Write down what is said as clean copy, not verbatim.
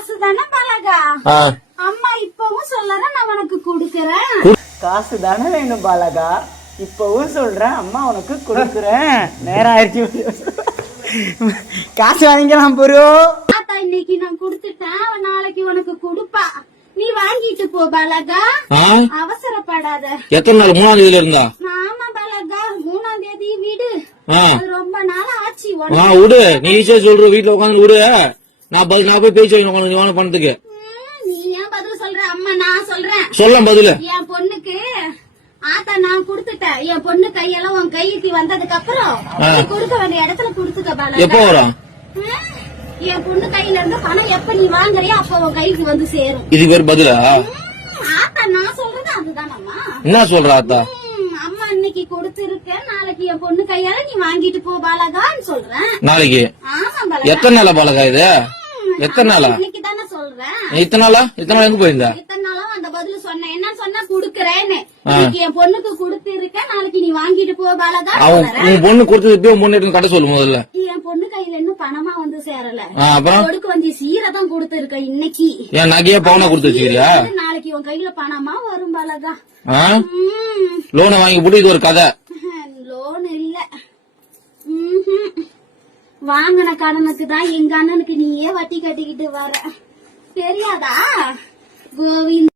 காசு தானே பாலகா? அம்மா இப்பவும் சொல்லறேன், நான் உனக்கு குடுக்கறேன். காசு தானே வேணும் பாலகா, இப்பவும் சொல்றேன், அம்மா உனக்கு கொடுக்குறேன். நேரம் ஆயிடுச்சு, காசு வாங்கிக்கலாம் பொரு. தாத்தா இன்னைக்கு நான் குடுத்துட்டேன், நாளைக்கு உனக்கு கொடுப்பா. நீ வாங்கிட்டு போ பாலகா, அவசரப்படாத. எத்தனை நாள்? 3ஆம் தேதியில இருந்தா? ஆமா பாலகா, 3ஆம் தேதி வீடு. ரொம்ப நாள் ஆச்சு. விடு, நீ ஈஸியா சொல்ற, வீட்டுல உட்காந்து விடு. நான் போய் பேச்சு வாங்க பணத்துக்கு. நீ ஏன் பதில் சொல்ற? அம்மா நான் சொல்றேன். சொல்ல பதில். என் பொண்ணுக்கு ஆத்தா நான் குடுத்துட்டேன். என் பொண்ணு கையெல்லாம் உன் கைக்கு வந்ததுக்கு அப்புறம் கொடுக்க வேண்டிய இடத்துல குடுத்துக்க பாலகா. எப்ப வரும்? என் பொண்ணு கையில இருந்து பணம் எப்ப நீ வாங்குறியோ அப்ப உன் கைக்கு வந்து சேரும். இது பேர் பதிலா? ஆத்தா நான் சொல்றது அதுதான் அம்மா. என்ன சொல்ற ஆத்தா? அம்மா இன்னைக்கு கொடுத்திருக்கேன், நாளைக்கு என் பொண்ணு கையால நீ வாங்கிட்டு போ பாலகான்னு சொல்றேன். நாளைக்கு? ஆமா பாலகா. எத்தனை நாளா பாலகா இது? எத்தனை நாளா? இன்னைக்கு தானே சொல்றேன். இத்தனை நாளா? இத்தனை நாள் எங்க போயிருந்த? இத்தனை நாளும் அந்த பதில் சொன்னேன். என்ன சொன்னா குடுக்கறேன்னு. இன்னைக்கு என் பொண்ணுக்கு கொடுத்திருக்கேன், நாளைக்கு நீ வாங்கிட்டு போ பாலகா. உன் பொண்ணு கொடுத்தது உன் பொண்ணு எடுத்து கட்ட சொல்லு முதல்ல. என் பொண்ணு கையில இன்னும் பணமா வந்து சேரல. அப்புறம் கொடுக்க வந்து சீரதான் கொடுத்திருக்கேன் இன்னைக்கு. என் நகையா பவுனா கொடுத்து வச்சுக்கிறியா? நாளைக்கு உன் கையில பணமா வரும் பாலகா. லோனை வாங்கி போட்டு இது ஒரு கதை. லோன் இல்ல, வாங்கின கடனுக்கு தான் எங்க அண்ணனுக்கு நீயே வட்டி கட்டிக்கிட்டு வர. தெரியாதா? கோவிந்த